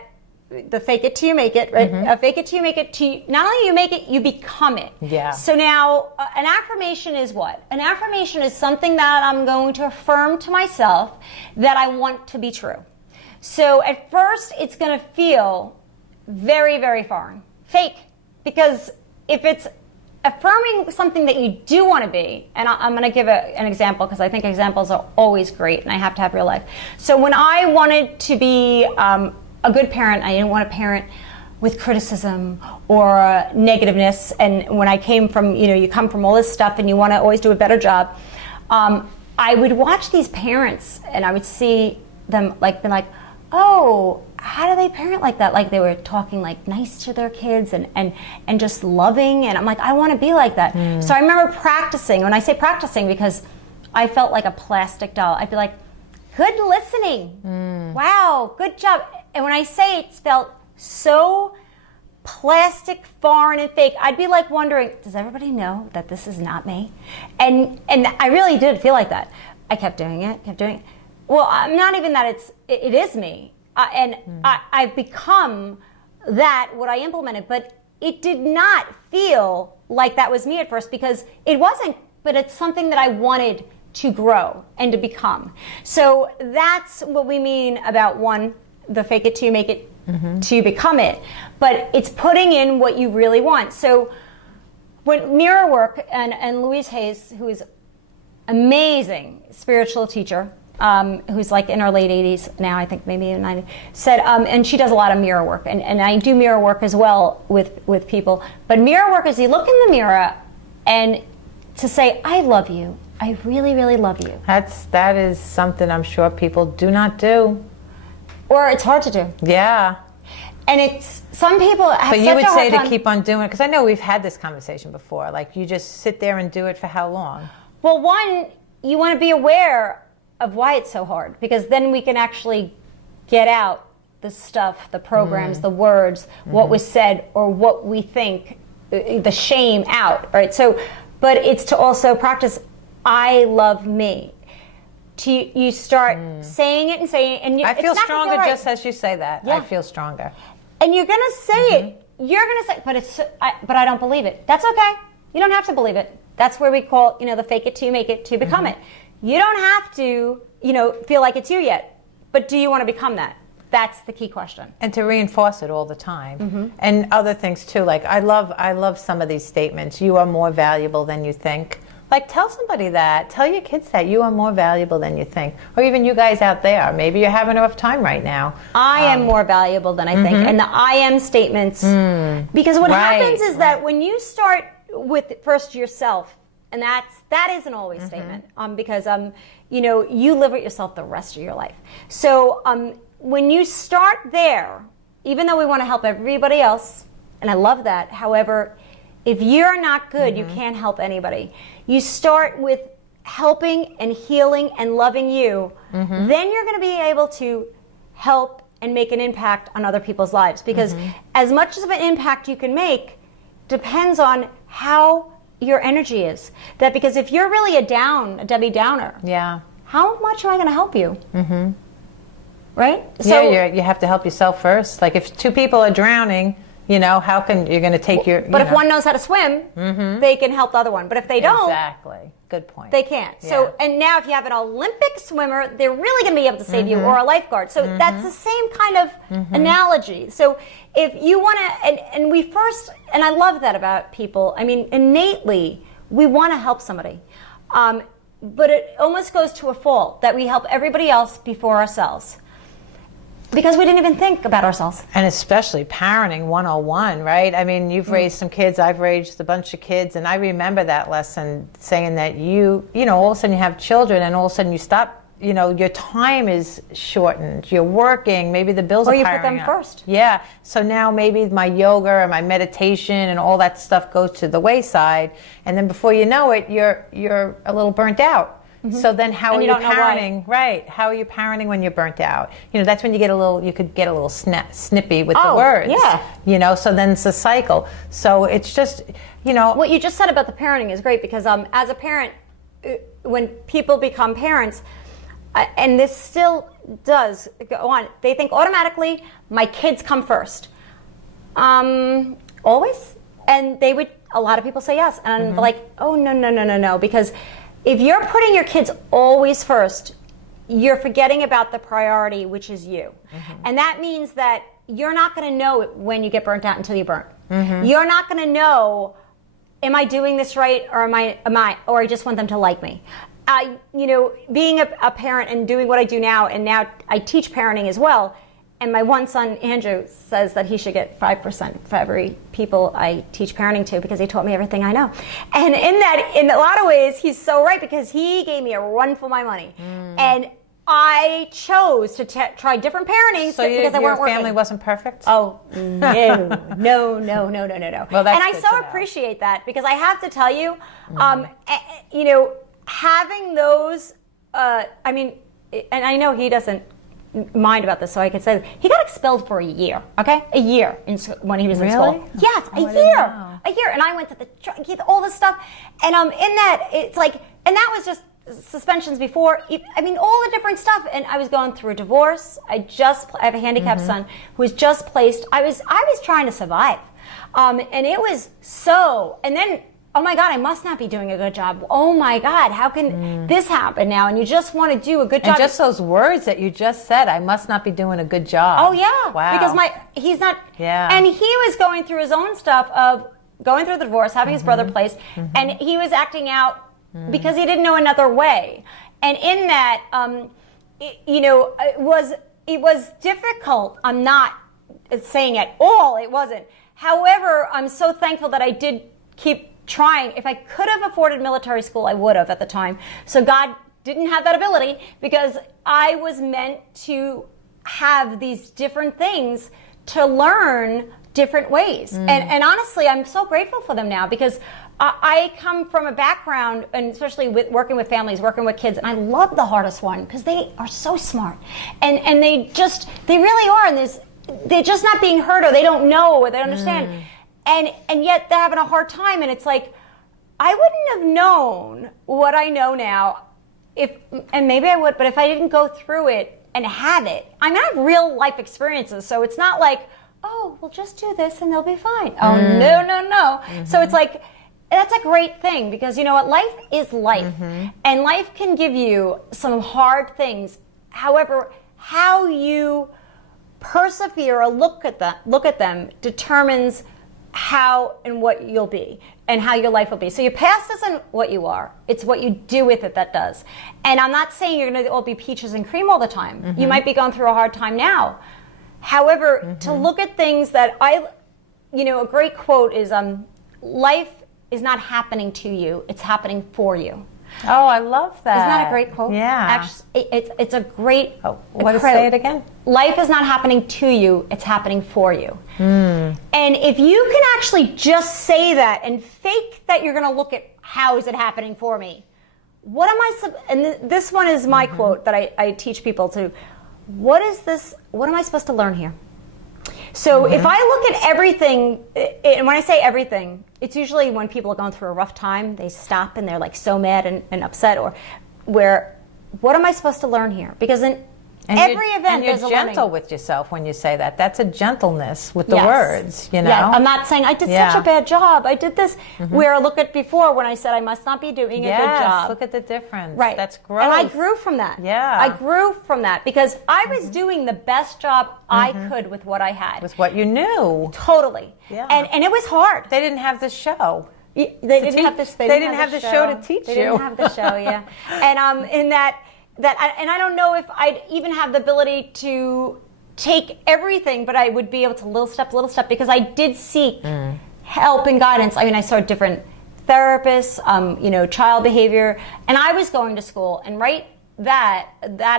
the fake it till you make it, right? Fake it till you make it. Not only you make it, you become it. Yeah. So now, an affirmation is what? An affirmation is something that I'm going to affirm to myself that I want to be true. So at first, it's going to feel very, very foreign, fake, because if it's affirming something that you do want to be, and I'm going to give an example because I think examples are always great, and I have to have real life. So when I wanted to be a good parent, I didn't want to parent with criticism or negativeness. And when I came from, you come from all this stuff and you want to always do a better job. I would watch these parents and I would see them being like, oh, how do they parent like that? Like they were talking like nice to their kids and just loving. And I'm like, I want to be like that. So I remember practicing. When I say practicing, because I felt like a plastic doll. I'd be like, good listening. Wow, good job. And when I say it felt so plastic, foreign, and fake, I'd be like wondering, does everybody know that this is not me? And I really did feel like that. I kept doing it. Well, I'm not even that it is me. I've become that, what I implemented, but it did not feel like that was me at first because it wasn't, but it's something that I wanted to grow and to become. So that's what we mean about the fake it till you make it till you become it. But it's putting in what you really want. So when mirror work, and Louise Hayes, who is amazing spiritual teacher, who's like in her late 80s now, I think maybe in 90, said, and she does a lot of mirror work, and I do mirror work as well with people. But mirror work is you look in the mirror and to say, I love you. I really, really love you. That is something I'm sure people do not do. Or it's hard to do. Yeah. And it's, some people have But you such would a hard say to time. keep on doing it, because I know we've had this conversation before. Like you just sit there and do it for how long? Well, one, you want to be aware of why it's so hard, because then we can actually get out the stuff, the programs, the words, what was said, or what we think, the shame out, right? So, but it's to also practice, I love me. You start saying it and saying it, and I feel it's not gonna stronger feel right. just as you say that. Yeah. I feel stronger. And you're gonna say it. You're gonna say, but I don't believe it. That's okay. You don't have to believe it. That's where we call, the fake it till you make it to become it. You don't have to, feel like it's you yet. But do you want to become that? That's the key question. And to reinforce it all the time. And other things too. Like I love some of these statements. You are more valuable than you think. Like tell somebody that. Tell your kids that you are more valuable than you think. Or even you guys out there. Maybe you're having a rough time right now. I am more valuable than I think. And the I am statements. Because what happens is that when you start with first yourself, and that isn't always a statement, because you live with yourself the rest of your life. So when you start there, even though we want to help everybody else, and I love that, however, if you're not good, you can't help anybody. You start with helping and healing and loving you, then you're going to be able to help and make an impact on other people's lives. Because as much of an impact you can make depends on how your energy is. That because if you're really a Debbie Downer, how much am I going to help you? Right? So you have to help yourself first. Like if two people are drowning, how can you're going to take your? But if one knows how to swim, they can help the other one. But if they don't, exactly, good point. They can't. So and now if you have an Olympic swimmer, they're really going to be able to save you, or a lifeguard. So that's the same kind of analogy. So if you want to, and we first, and I love that about people. I mean, innately, we want to help somebody. But it almost goes to a fault that we help everybody else before ourselves. Because we didn't even think about ourselves. And especially parenting 101, right? I mean, you've raised some kids, I've raised a bunch of kids, and I remember that lesson saying that all of a sudden you have children and all of a sudden you stop, your time is shortened. You're working, maybe the bills are piling up. Or you put them first. Yeah. So now maybe my yoga and my meditation and all that stuff goes to the wayside. And then before you know it, you're a little burnt out. So then how are you parenting? Right. How are you parenting when you're burnt out? That's when you could get a little snippy with the words. Yeah. So then it's a cycle. So it's just, What you just said about the parenting is great because as a parent, when people become parents, and this still does go on, they think automatically, my kids come first. Always? And a lot of people say yes. And I'm like, oh, no, because if you're putting your kids always first, you're forgetting about the priority, which is you. And that means that you're not going to know when you get burnt out until you're burnt. You're not going to know, am I doing this right, or or I just want them to like me. Being a parent and doing what I do now, and now I teach parenting as well. And my one son, Andrew, says that he should get 5% for every people I teach parenting to because he taught me everything I know. And in a lot of ways, he's so right because he gave me a run for my money. And I chose to try different parenting because I weren't working. Your family wasn't perfect? Oh, no. Well, and I so appreciate that because I have to tell you, having those, and I know he doesn't mind about this, so I could say he got expelled for a year. Okay, a year when he was in school. Yes, a year, and I went to all this stuff, and in that it's like, and that was just suspensions before. All the different stuff, and I was going through a divorce. I have a handicapped son who was just placed. I was trying to survive, and it was so, and then. Oh my God, I must not be doing a good job. Oh my God, how can this happen now? And you just want to do a good job. And just those words that you just said, I must not be doing a good job. Oh yeah. Wow. Because he's not, and he was going through his own stuff of going through the divorce, having his brother placed, and he was acting out because he didn't know another way. And in that, it was difficult. I'm not saying at all it wasn't. However, I'm so thankful that I did keep trying. If I could have afforded military school, I would have at the time. So God didn't have that ability because I was meant to have these different things to learn different ways. And honestly, I'm so grateful for them now because I come from a background, and especially with working with families, working with kids, and I love the hardest one because they are so smart. And they really are. And they're just not being heard, or they don't know, or they don't understand. And yet they're having a hard time, and it's like, I wouldn't have known what I know now and maybe I would, but if I didn't go through it and have it. I have real life experiences, so it's not like, oh, we'll just do this and they'll be fine. Oh, no. So it's like, that's a great thing because you know what? Life is life, and life can give you some hard things. However, how you persevere or look at them determines how and what you'll be and how your life will be. So your past isn't what you are. It's what you do with it that does. And I'm not saying you're going to all be peaches and cream all the time. You might be going through a hard time now. However, to look at things that a great quote is, life is not happening to you, it's happening for you. Oh, I love that. Isn't that a great quote? Yeah. Actually, it's a great quote. Say it again? Life is not happening to you, it's happening for you. And if you can actually just say that and fake that you're going to look at how is it happening for me, and this one is my quote that I teach people to. what is this? What am I supposed to learn here? So if I look at everything, and when I say everything, it's usually when people are going through a rough time, they stop and they're like so mad and upset, or what am I supposed to learn here? Because in every event, there's a learning. And you're gentle with yourself when you say that. That's a gentleness with the words, you know? Yeah, I'm not saying, I did such a bad job. I did this. Where look at before when I said I must not be doing a good job. Look at the difference. Right. That's growth. And I grew from that. Yeah. I grew from that because I was doing the best job I could with what I had. With what you knew. Totally. Yeah. And it was hard. They didn't have the show. They didn't have this. They didn't have the show to teach you. They didn't have the show, yeah. And in that I don't know if I'd even have the ability to take everything, but I would be able to little step, because I did seek help and guidance. I mean, I saw different therapists, child behavior, and I was going to school, and that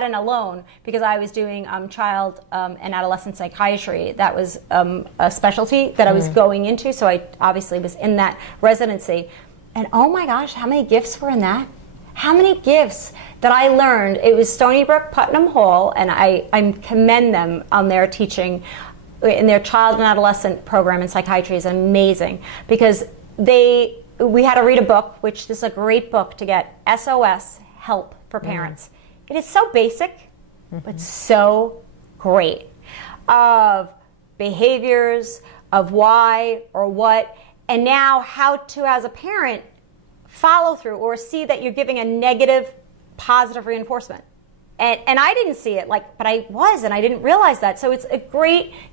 and alone, because I was doing child and adolescent psychiatry. That was a specialty that I was going into, so I obviously was in that residency. And oh my gosh, how many gifts were in that? How many gifts that I learned. It was Stony Brook Putnam Hall, and I commend them on their teaching in their child and adolescent program in psychiatry is amazing, because we had to read a book, which this is a great book to get, SOS, Help for Parents. It is so basic, but so great, of behaviors, of why or what, and now how to, as a parent, follow through or see that you're giving a negative, positive reinforcement. And I didn't see it, but I was, and I didn't realize that. So it's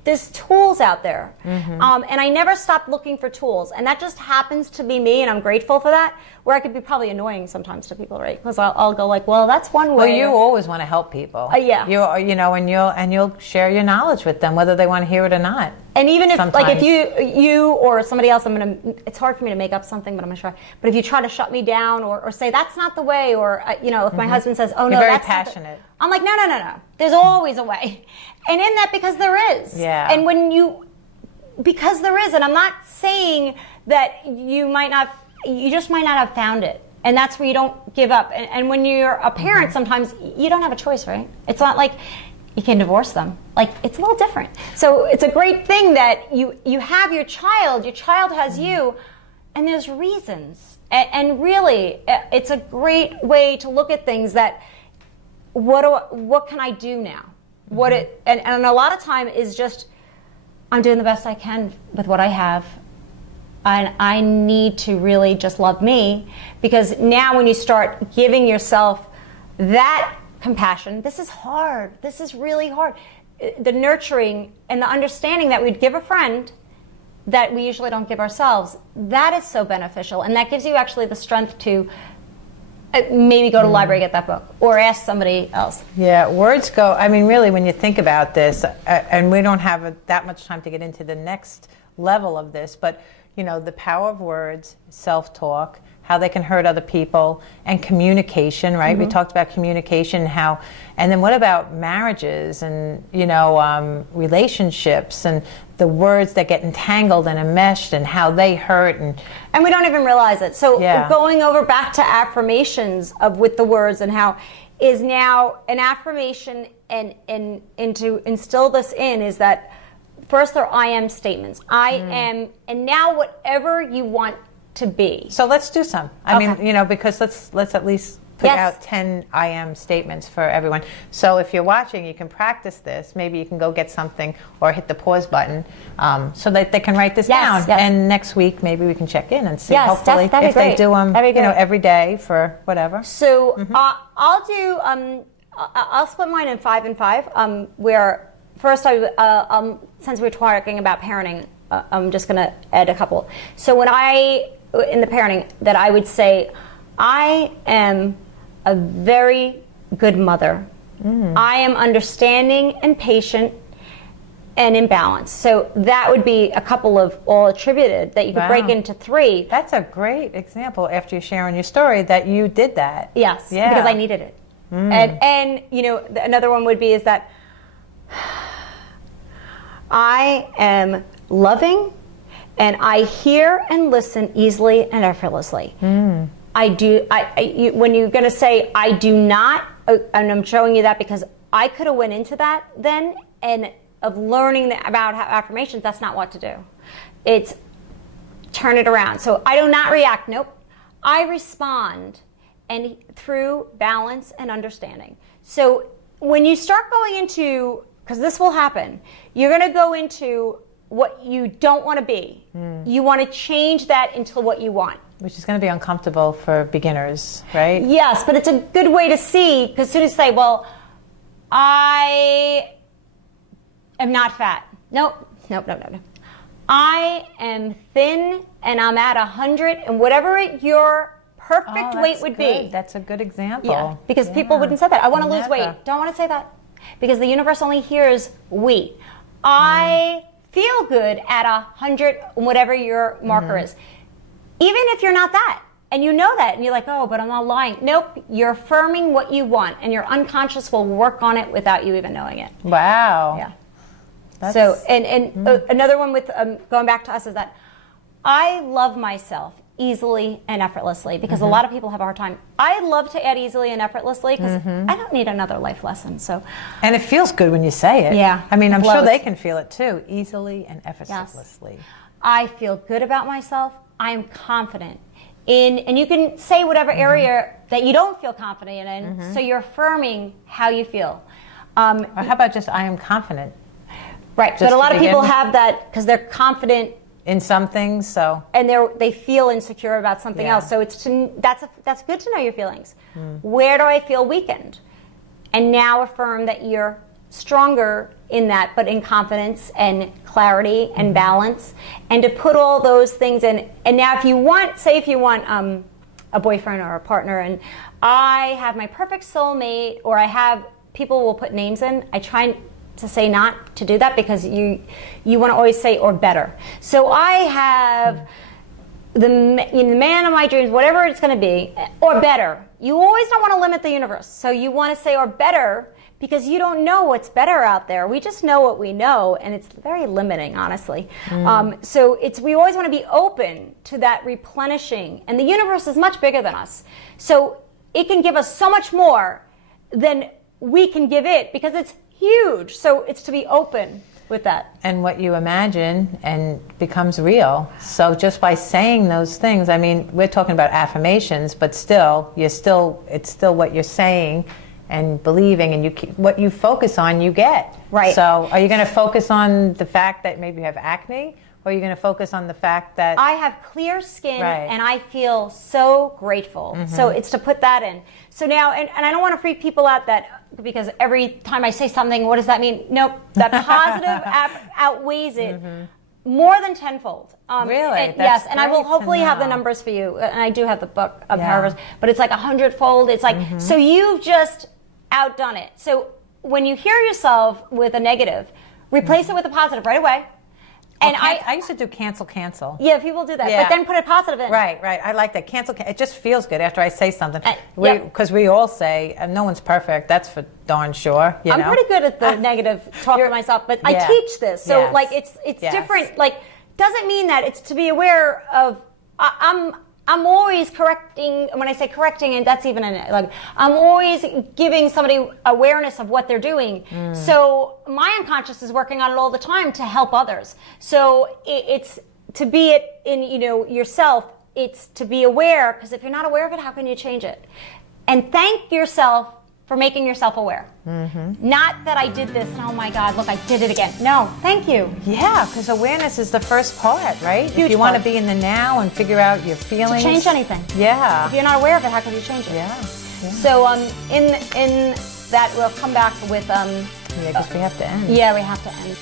there's tools out there. And I never stopped looking for tools. And that just happens to be me, and I'm grateful for that, where I could be probably annoying sometimes to people, right? Because I'll go well, that's one way. Well, you always want to help people. Yeah. And you'll share your knowledge with them, whether they want to hear it or not. And even if, sometimes. if you or somebody else, it's hard for me to make up something, but I'm going to try. But if you try to shut me down or say, that's not the way, or, if my husband says, oh, no, You're very that's passionate. I'm like, no. There's always a way. And in that, because there is. Yeah. And because there is, and I'm not saying that you just might not have found it. And that's where you don't give up. And when you're a parent, sometimes you don't have a choice, right? It's not like you can divorce them. It's a little different. So it's a great thing that you have your child has you, and there's reasons. And really, it's a great way to look at things that, what can I do now? And a lot of time is just, I'm doing the best I can with what I have. And I need to really just love me, because now when you start giving yourself that compassion, this is hard. This is really hard. The nurturing and the understanding that we'd give a friend that we usually don't give ourselves, that is so beneficial. And that gives you actually the strength to maybe go to the library, get that book, or ask somebody else. Yeah, words go, really, when you think about this, and we don't have that much time to get into the next level of this, but the power of words, self-talk, how they can hurt other people, and communication, right? We talked about communication, and then what about marriages and, relationships, and the words that get entangled and enmeshed, and how they hurt. And we don't even realize it. So going over back to affirmations with the words, and how is now an affirmation, and to instill this in is that first they're I am statements. I am, and now whatever you want to be. So let's do some. Because let's at least put out 10 I am statements for everyone. So if you're watching, you can practice this. Maybe you can go get something or hit the pause button so that they can write this down. Yes. And next week, maybe we can check in and see, hopefully, if they do them every day for whatever. So I'll split mine in 5 and 5, where first, since we're talking about parenting, I'm just going to add a couple. So in the parenting, that I would say, I am a very good mother. I am understanding and patient and in balance. So that would be a couple of all attributed that you could break into 3. That's a great example, after you're sharing your story, that you did that. Yes, because I needed it. And another one would be is that I am loving, and I hear and listen easily and effortlessly. When you're going to say I do not, and I'm showing you that because I could have went into that then, and of learning about affirmations, that's not what to do. It's turn it around. So I do not react. Nope. I respond, and through balance and understanding. So when you start going into, because this will happen, you're going to go into what you don't want to be. You want to change that into what you want. Which is going to be uncomfortable for beginners, right? Yes, but it's a good way to see, because as soon as you say, well, I am not fat. Nope. I am thin and I'm at 100, and whatever your perfect weight would be. That's a good example. Yeah, because people wouldn't say that. I want to lose weight. Don't want to say that. Because the universe only hears we. I feel good at 100, whatever your marker is. Even if you're not that, and you know that, and you're like, oh, but I'm not lying. Nope, you're affirming what you want, and your unconscious will work on it without you even knowing it. Wow. Yeah. So, another one with going back to us is that I love myself easily and effortlessly, because a lot of people have a hard time. I love to add easily and effortlessly because I don't need another life lesson. So, and it feels good when you say it. Yeah. I mean, I'm sure they can feel it too, easily and effortlessly. Yes. I feel good about myself. I am confident in, and you can say whatever area that you don't feel confident in, so you're affirming how you feel. Or how about just I am confident? Right, but a lot of people have that because they're confident in some things, so and they feel insecure about something else. So it's that's good to know your feelings. Where do I feel weakened? And now affirm that you're stronger in that, but in confidence and clarity and balance, and to put all those things in. And now, if you want a boyfriend or a partner, and I have my perfect soulmate, or I have people will put names in. I try to say not to do that, because you want to always say or better. So I have the man of my dreams, whatever it's going to be, or better. You always don't want to limit the universe. So you want to say or better, because you don't know what's better out there. We just know what we know, and it's very limiting, honestly. So we always want to be open to that replenishing, and the universe is much bigger than us. So it can give us so much more than we can give it, because it's huge. So it's to be open with that. And what you imagine and becomes real. So just by saying those things, I mean, we're talking about affirmations, but still, it's still what you're saying and believing, and what you focus on, you get. Right. So are you going to focus on the fact that maybe you have acne, or are you going to focus on the fact that I have clear skin and I feel so grateful? So it's to put that in. So now, and I don't want to freak people out because every time I say something, what does that mean? Nope, that positive outweighs it more than tenfold. Really? Yes, and I will hopefully have the numbers for you. And I do have the book of paragraphs, but it's like 100-fold. It's like, so you've just outdone it. So when you hear yourself with a negative, replace it with a positive right away. And I used to do cancel. Yeah, people do that, but then put a positive in. Right. I like that. Cancel. It just feels good after I say something. Because we all say, no one's perfect. That's for darn sure. I'm pretty good at the negative talk to myself, but I teach this. So like it's different. Like, doesn't mean that it's to be aware of, I'm always correcting. When I say correcting, and that's even like I'm always giving somebody awareness of what they're doing. So my unconscious is working on it all the time to help others. So it's to be it in yourself. It's to be aware, because if you're not aware of it, how can you change it? And thank yourself for making yourself aware. Not that I did this and oh my God, look, I did it again. No, thank you. Yeah, because awareness is the first part, right? Huge if you want to be in the now and figure out your feelings. To change anything. Yeah. If you're not aware of it, how can you change it? Yeah. So in that, we'll come back with... yeah, because we have to end. Yeah, we have to end.